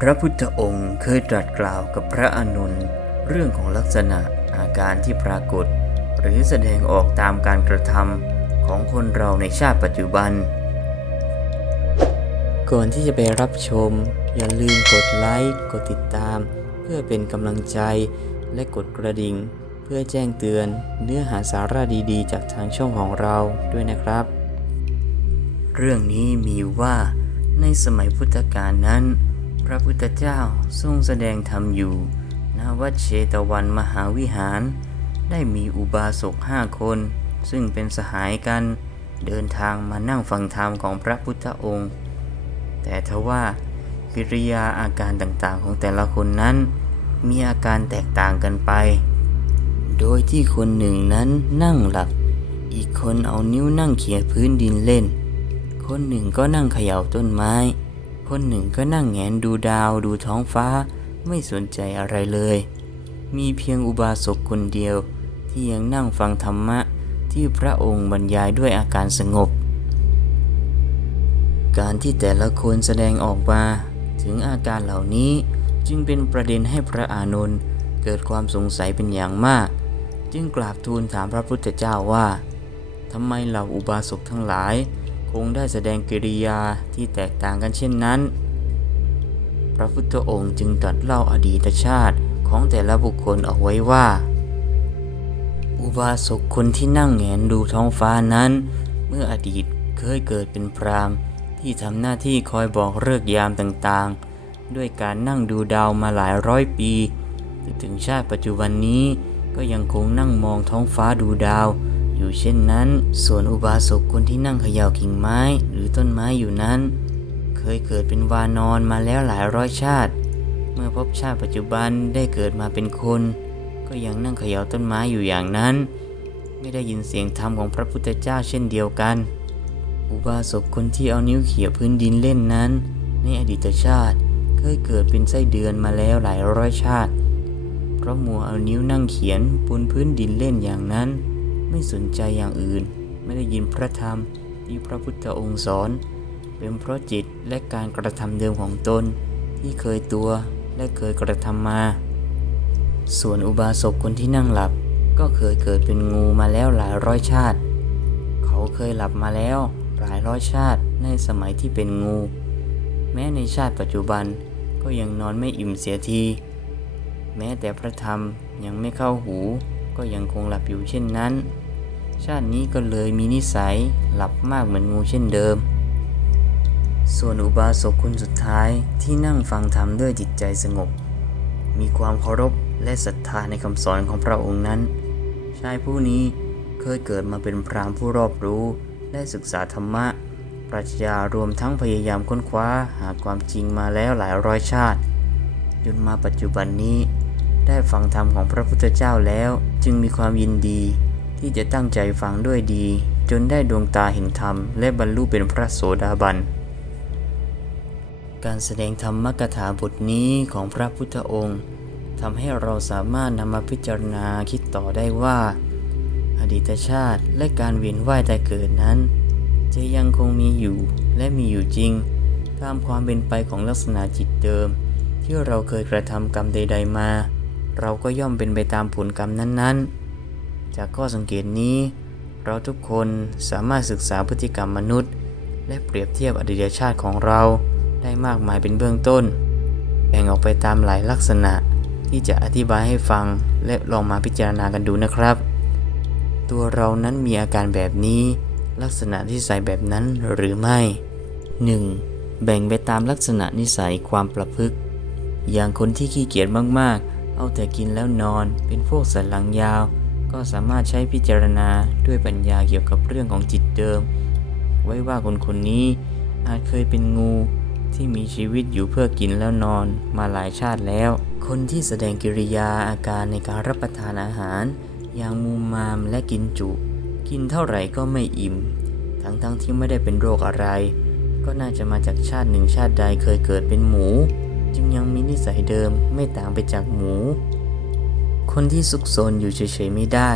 พระพุทธองค์เคยตรัสกล่าวกับพระอานนเรื่องของลักษณะอาการที่ปรากฏ หรือแสดงออกตามการกระทำของคนเราในชาติปัจจุบัน ก่อนที่จะไปรับชม อย่าลืมกดไลค์กดติดตาม เพื่อเป็นกำลังใจและกดกระดิ่ง เพื่อแจ้งเตือนเนื้อหาสาระดีๆ จากทางช่องของเราด้วยนะครับ เรื่องนี้มีว่าในสมัยพุทธกาลนั้น พระพุทธเจ้าทรงแสดงธรรมอยู่ณวัดเชตวันมหาวิหาร ได้มีอุบาสกห้าคน ซึ่งเป็นสหายกัน เดินทางมานั่งฟังธรรมของพระพุทธองค์ แต่ทว่ากิริยาอาการต่างๆของแต่ละคนนั้น มีอาการแตกต่างกันไป โดยที่คนหนึ่งนั้นนั่งหลับ อีกคนเอานิ้วนั่งเขี่ยพื้นดินเล่น คนหนึ่งก็นั่งเขย่าต้นไม้ คนหนึ่งก็นั่งแงนดูดาวดูท้องฟ้า ไม่สนใจอะไรเลย มีเพียงอุบาสกคนเดียว ที่ยังนั่งฟังธรรมะที่พระองค์บรรยายด้วยอาการสงบ การที่แต่ละคนแสดงออกมาถึงอาการเหล่านี้จึงเป็นประเด็นให้พระอานนท์เกิดความสงสัยเป็นอย่างมาก จึงกราบทูลถามพระพุทธเจ้าว่าทำไมเหล่าอุบาสกทั้งหลาย คงได้แสดงกิริยาที่แตกต่างกันเช่นนั้น พระพุทธองค์จึงตรัสเล่าอดีตชาติของแต่ละบุคคลเอาไว้ว่า อุบาสกคนที่นั่งแงนดูท้องฟ้านั้น เมื่ออดีตเคยเกิดเป็นพรามที่ทำหน้าที่คอยบอกเลิกยามต่างๆ ด้วยการนั่งดูดาวมาหลายร้อยปีถึงชาติปัจจุบันนี้ก็ยังคงนั่งมองท้องฟ้าดูดาว อยู่เช่นนั้น ส่วนอุบาสกคนที่นั่งเขย่ากิ่งไม้ หรือต้นไม้อยู่นั้น เคยเกิดเป็นวานอนมาแล้วหลายร้อยชาติ เมื่อพบชาติปัจจุบันได้เกิดมาเป็นคน ก็ยังนั่งเขย่าต้นไม้อยู่อย่างนั้น ไม่ได้ยินเสียงธรรมของพระพุทธเจ้าเช่นเดียวกัน อุบาสกคนที่เอานิ้วเขี่ยพื้นดินเล่นนั้น ในอดีตชาติ เคยเกิดเป็นไส้เดือนมาแล้วหลายร้อยชาติ เพราะมัวเอานิ้วนั่งเขียนบนพื้นดินเล่นอย่างนั้น ไม่สนใจอย่างอื่น ไม่ได้ยินพระธรรมที่พระพุทธองค์สอน เป็นเพราะจิตและการกระทำเดิมของตน ที่เคยตัวและเคยกระทำมา ส่วนอุบาสกคนที่นั่งหลับก็เคยเกิดเป็นงูมาแล้วหลายร้อยชาติ เขาเคยหลับมาแล้วหลายร้อยชาติในสมัยที่เป็นงู แม้ในชาติปัจจุบันก็ยังนอนไม่อิ่มเสียที แม้แต่พระธรรมยังไม่เข้าหู ก็ยังคงหลับอยู่เช่นนั้น ชาตินี้ก็เลยมีนิสัยหลับมากเหมือนงูเช่นเดิม ส่วนอุบาสกคนสุดท้ายที่นั่งฟังธรรมด้วยจิตใจสงบ มีความเคารพและศรัทธาในคำสอนของพระองค์นั้น ชายผู้นี้เคยเกิดมาเป็นพรามผู้รอบรู้ได้ศึกษาธรรมะ ปรัชญารวมทั้งพยายามค้นคว้าหาความจริงมาแล้วหลายร้อยชาติจนมาปัจจุบันนี้ได้ฟังธรรมของพระพุทธเจ้าแล้วจึงมีความยินดีที่จะตั้งใจฟังด้วยดี จนได้ดวงตาเห็นธรรม และบรรลุเป็นพระโสดาบัน การแสดงธรรมกถาบทนี้ของพระพุทธองค์ทำให้เราสามารถนำมาพิจารณาคิดต่อได้ว่า อดีตชาติและการเวียนว่ายแต่เกิดนั้น จะยังคงมีอยู่และมีอยู่จริง ตามความเป็นไปของลักษณะจิตเดิม ที่เราเคยกระทำกรรมใด ๆมา เราก็ย่อมเป็นไปตามผลกรรมนั้นๆ จากข้อสังเกตนี้ เราทุกคนสามารถศึกษาพฤติกรรมมนุษย์ และเปรียบเทียบอดีตชาติของเราได้มากมายเป็นเบื้องต้น แบ่งออกไปตามหลายลักษณะที่จะอธิบายให้ฟังและลองมาพิจารณากันดูนะครับ ตัวเรานั้นมีอาการแบบนี้ ลักษณะที่ใส่แบบนั้นหรือไม่ 1. แบ่งไปตามลักษณะนิสัยความประพฤติ อย่างคนที่ขี้เกียจมากๆ เอาแต่กินแล้วนอน เป็นพวกสันหลังยาว ก็สามารถใช้พิจารณาด้วยปัญญาเกี่ยวกับเรื่องของจิตเดิม ไว้ว่าคนคนนี้อาจเคยเป็นงูที่มีชีวิตอยู่เพื่อกินแล้วนอนมาหลายชาติแล้ว คนที่แสดงกิริยาอาการในการรับประทานอาหาร อย่างมุมมามและกินจุ กินเท่าไหร่ก็ไม่อิ่ม ทั้งๆทที่ไม่ได้เป็นโรคอะไร ก็น่าจะมาจากชาติหนึ่งชาติใดเคยเกิดเป็นหมู จึงยังมีนิสัยเดิมไม่ต่างไปจากหมู คนที่สุกซนอยู่เฉยๆไม่ได้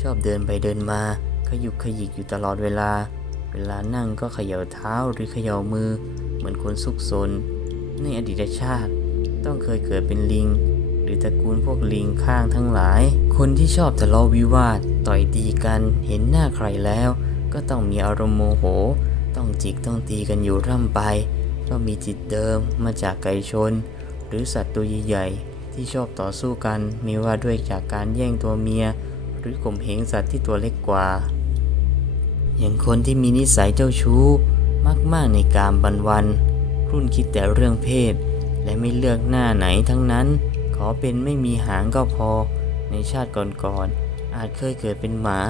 ชอบเดินไปเดินมา ขยุกขยิกอยู่ตลอดเวลา เวลานั่งก็เขย่าเท้าหรือเขย่ามือ เหมือนคนสุกซน ในอดีตชาติ ต้องเคยเกิดเป็นลิง หรือตระกูลพวกลิงข้างทั้งหลาย คนที่ชอบทะเลาะวิวาทต่อยตีกัน เห็นหน้าใครแล้ว ก็ต้องมีอารมณ์โมโห ต้องจิกต้องตีกันอยู่ร่ำไป ก็มีจิตเดิมมาจากไก่ชน หรือสัตว์ตัวใหญ่ๆที่ชอบต่อสู้กันไม่ว่าด้วยจากการแย่งตัวเมีย หรือข่มเหงสัตว์ที่ตัวเล็กกว่า อย่างคนที่มีนิสัยเจ้าชู้มากๆในการบันวันครุ่นคิดแต่เรื่องเพศ และไม่เลือกหน้าไหนทั้งนั้น ขอเป็นไม่มีหางก็พอ ในชาติก่อนๆอาจเคยเกิดเป็นหมา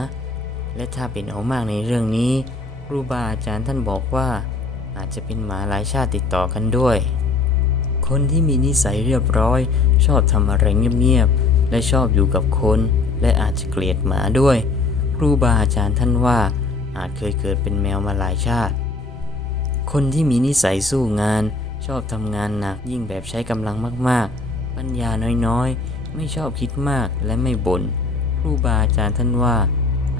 และถ้าเป็นเอามากในเรื่องนี้ครูบาอาจารย์ท่านบอกว่า อาจจะเป็นหมาหลายชาติติดต่อกันด้วย คนที่มีนิสัยเรียบร้อย ชอบทำอะไรเงียบๆ และชอบอยู่กับคน และอาจจะเกลียดหมาด้วย ครูบาอาจารย์ท่านว่า อาจเคยเกิดเป็นแมวมาหลายชาติ คนที่มีนิสัยสู้งาน ชอบทำงานหนักยิ่งแบบใช้กำลังมากๆ ปัญญาน้อยๆ ไม่ชอบคิดมากและไม่บน่น ครูบาอาจารย์ท่านว่า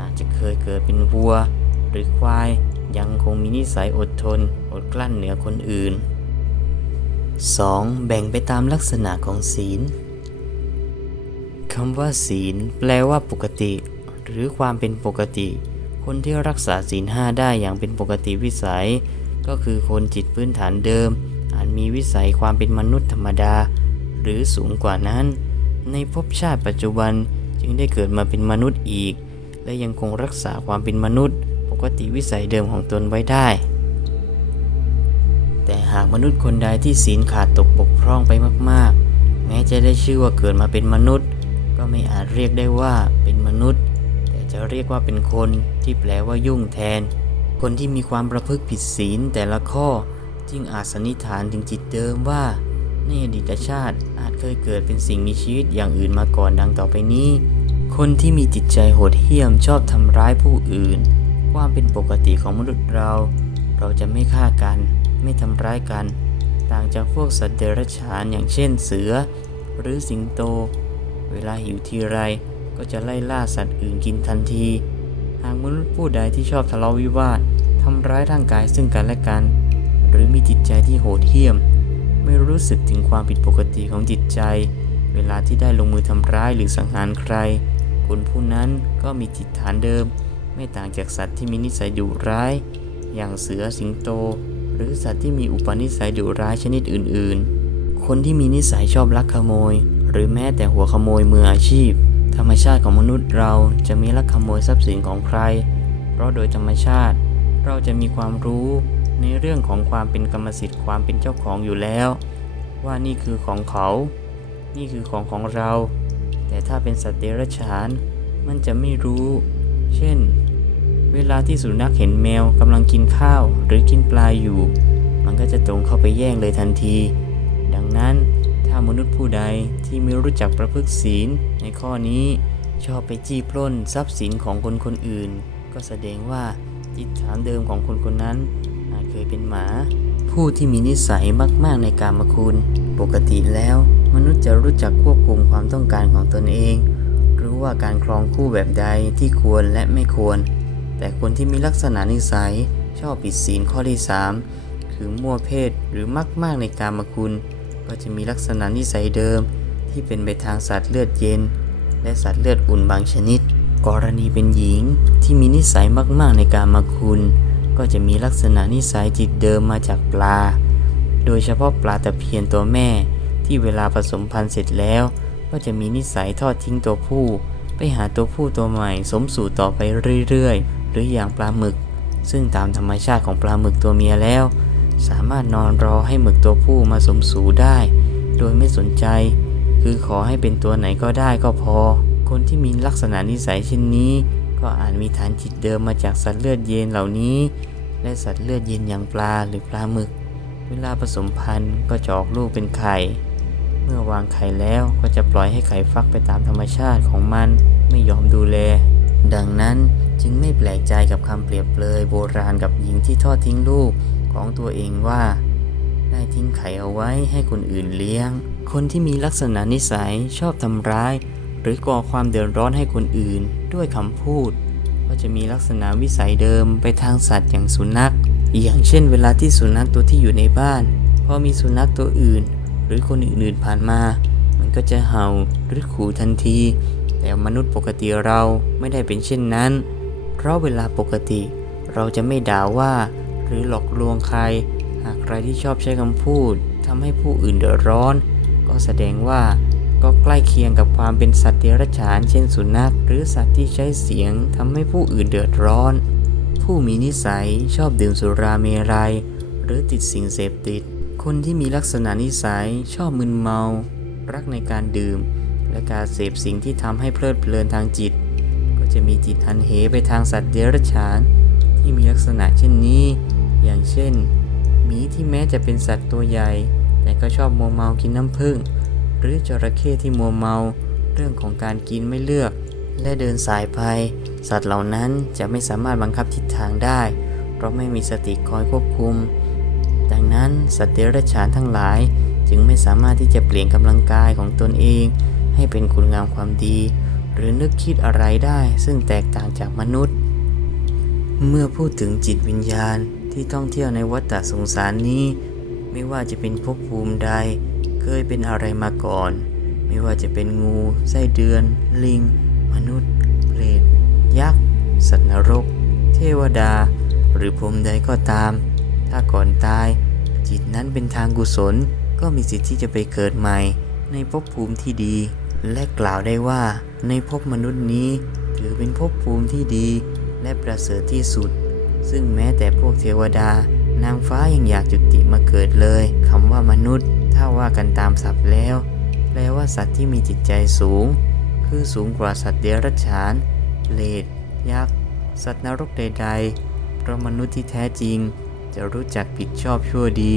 อาจจะเคยเกิดเป็นวัว หรือควาย ยังคงมีนิสัยอดทน อดกลั้นเหนือคนอื่น 2. แบ่งไปตามลักษณะของศีลคำว่าศีล แปลว่าปกติ หรือความเป็นปกติ คนที่รักษาศีลห้าได้อย่างเป็นปกติวิสัย ก็คือคนจิตพื้นฐานเดิม อาจมีวิสัยความเป็นมนุษย์ธรรมดา หรือสูงกว่านั้น ในภพชาติปัจจุบันจึงได้เกิดมาเป็นมนุษย์อีก และยังคงรักษาความเป็นมนุษย์ กติวิสัยเดิมของตนไว้ได้ แต่หากมนุษย์คนใดที่ศีลขาดตกบกพร่องไปมากๆ แม้จะได้ชื่อว่าเกิดมาเป็นมนุษย์ ก็ไม่อาจเรียกได้ว่าเป็นมนุษย์ แต่จะเรียกว่าเป็นคนที่แปลว่ายุ่งแทน คนที่มีความประพฤติผิดศีลแต่ละข้อจึงอาจสันนิษฐานถึงจิตเดิมว่าในอดีตชาติอาจเคยเกิดเป็นสิ่งมีชีวิตอย่างอื่นมาก่อนดังต่อไปนี้ คนที่มีจิตใจโหดเหี้ยมชอบทำร้ายผู้อื่น ความเป็นปกติของมนุษย์เรา เราจะไม่ฆ่ากัน ไม่ทำร้ายกัน ต่างจากพวกสัตว์เดรัจฉานอย่างเช่นเสือ หรือสิงโต เวลาหิวทีไรก็จะไล่ล่าสัตว์อื่นกินทันที หากมนุษย์ผู้ใดที่ชอบทะเลาะวิวาททำร้ายร่างกายซึ่งกันและกัน หรือมีจิตใจที่โหดเหี้ยม ไม่รู้สึกถึงความผิดปกติของจิตใจ เวลาที่ได้ลงมือทำร้ายหรือสังหารใคร คนผู้นั้นก็มีจิตฐานเดิม ไม่ต่างจากสัตว์ที่มีนิสัยดุร้าย อย่างเสือสิงโต หรือสัตว์ที่มีอุปนิสัยดุร้ายชนิดอื่นๆ คนที่มีนิสัยชอบลักขโมย หรือแม้แต่หัวขโมยมืออาชีพ ธรรมชาติของมนุษย์เราจะมีลักขโมยทรัพย์สินของใคร เพราะโดยธรรมชาติ เราจะมีความรู้ในเรื่องของความเป็นกรรมสิทธิ์ความเป็นเจ้าของอยู่แล้ว ว่านี่คือของเขา นี่คือของของเรา แต่ถ้าเป็นสัตว์เดรัจฉาน มันจะไม่รู้ เช่น เวลาที่สุนัขเห็นแมวกำลังกินข้าวหรือกินปลาอยู่ มันก็จะตรงเข้าไปแย่งเลยทันที ดังนั้นถ้ามนุษย์ผู้ใดที่ไม่รู้จักประพฤติศีลในข้อนี้ชอบไปจี้ปล้นทรัพย์สินของคนคนอื่น ก็แสดงว่าจิตฐานเดิมของคนคนนั้นอาจเคยเป็นหมา ผู้ที่มีนิสัยมากๆในการมคุณ ปกติแล้ว มนุษย์จะรู้จักควบคุมความต้องการของตนเอง รู้ว่าการครองคู่แบบใดที่ควรและไม่ควร แต่คนที่มีลักษณะนิสัยชอบผิดศีลข้อที่ 3 คือมั่วเพศหรือมากมากในการมคุณ ก็จะมีลักษณะนิสัยเดิม ที่เป็นไปทางสัตว์เลือดเย็น และสัตว์เลือดอุ่นบางชนิด กรณีเป็นหญิงที่มีนิสัยมากๆในการมาคุณ ก็จะมีลักษณะนิสัยจิตเดิมมาจากปลา โดยเฉพาะปลาตะเพียนตัวแม่ ที่เวลาผสมพันธุ์เสร็จแล้ว ก็จะมีนิสัยทอดทิ้งตัวผู้ ไปหาตัวผู้ตัวใหม่สมสู่ต่อไปเรื่อยๆ หรืออย่างปลาหมึก ซึ่งตามธรรมชาติของปลาหมึกตัวเมียแล้ว สามารถนอนรอให้หมึกตัวผู้มาสมสู่ได้ โดยไม่สนใจ คือขอให้เป็นตัวไหนก็ได้ก็พอ คนที่มีลักษณะนิสัยเช่นนี้ ก็อาจมีฐานจิตเดิมมาจากสัตว์เลือดเย็นเหล่านี้ และสัตว์เลือดเย็นอย่างปลาหรือปลาหมึก เวลาผสมพันธุ์ก็จะออกลูกเป็นไข่เมื่อวางไข่แล้วก็จะปล่อยให้ไข่ฟักไปตามธรรมชาติของมันไม่ยอมดูแล ดังนั้น จึงไม่แปลกใจกับคำเปรียบเปรยโบราณกับหญิงที่ทอดทิ้งลูกของตัวเองว่า ได้ทิ้งไข่เอาไว้ให้คนอื่นเลี้ยง คนที่มีลักษณะนิสัยชอบทำร้าย หรือก่อความเดือดร้อนให้คนอื่น ด้วยคำพูด ก็จะมีลักษณะวิสัยเดิมไปทางสัตว์อย่างสุนัข อย่างเช่น เวลาที่สุนัขตัวที่อยู่ในบ้านพอมีสุนัขตัวอื่น หรือคนอื่นๆผ่านมา มันก็จะเห่าหรือขู่ทันที แต่มนุษย์ปกติเราไม่ได้เป็นเช่นนั้น เพราะเวลาปกติ เราจะไม่ด่าว่า หรือหลอกลวงใคร หากใครที่ชอบใช้คำพูดทำให้ผู้อื่นเดือดร้อน ก็แสดงว่าก็ใกล้เคียงกับความเป็นสัตว์เดรัจฉาน เช่นสุนัข หรือสัตว์ที่ใช้เสียงทำให้ผู้อื่นเดือดร้อน ผู้มีนิสัยชอบดื่มสุราเมรัย หรือติดสิ่งเสพติด คนที่มีลักษณะนิสัยชอบมึนเมา รักในการดื่ม และการเสพสิ่งที่ทำให้เพลิดเพลินทางจิต ก็จะมีจิตหันเหไปทางสัตว์เดรัจฉาน ที่มีลักษณะเช่นนี้ อย่างเช่น หมีที่แม้จะเป็นสัตว์ตัวใหญ่ แต่ก็ชอบมัวเมากินน้ำผึ้ง หรือจระเข้ที่มัวเมา เรื่องของการกินไม่เลือก และเดินสายไปสัตว์เหล่านั้นจะไม่สามารถบังคับทิศทางได้ เพราะไม่มีสติคอยควบคุม ดังนั้นสัตว์เดรัจฉานทั้งหลาย จึงไม่สามารถที่จะเปลี่ยนกำลังกายของตนเอง ให้เป็นคุณงามความดี หรือนึกคิดอะไรได้ซึ่งแตกต่างจากมนุษย์ เมื่อพูดถึงจิตวิญญาณที่ท่องเที่ยวในวัฏสงสารนี้ ไม่ว่าจะเป็นภพภูมิใด เคยเป็นอะไรมาก่อน ไม่ว่าจะเป็นงู ไส้เดือน ลิง มนุษย์เปรตยักษ์ สัตว์นรก เทวดา หรือพรหมใดก็ตาม ถ้าก่อนตาย จิตนั้นเป็นทางกุศลก็มีสิทธิ์ที่จะไปเกิดใหม่ในภพภูมิที่ดี และกล่าวได้ว่าในภพมนุษย์นี้ถือเป็นภพภูมิที่ดีและประเสริฐที่สุด ซึ่งแม้แต่พวกเทวดานางฟ้ายังอยากจุติมาเกิดเลยคำว่ามนุษย์ ถ้าว่ากันตามศัพท์แล้ว แปลว่าสัตว์ที่มีจิตใจสูง คือสูงกว่าสัตว์เดรัจฉานเปรตยักษ์ สัตว์นรกใดๆ เพราะมนุษย์ที่แท้จริง จะรู้จักผิดชอบชั่วดี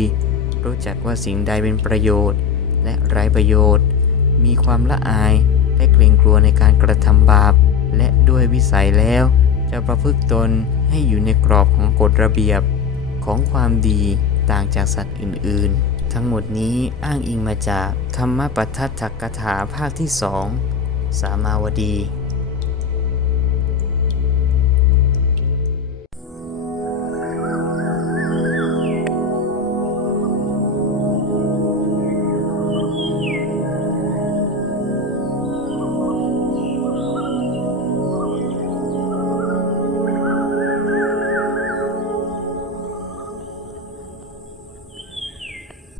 รู้จักว่าสิ่งใดเป็นประโยชน์ และไร้ประโยชน์ มีความละอายและเกรงกลัวในการกระทำบาป และด้วยวิสัยแล้ว จะประพฤติตนให้อยู่ในกรอบของกฎระเบียบของความดีต่างจากสัตว์อื่น ๆ ทั้งหมดนี้อ้างอิงมาจากธรรมปัฏฐกถาภาคที่สองสามาวดี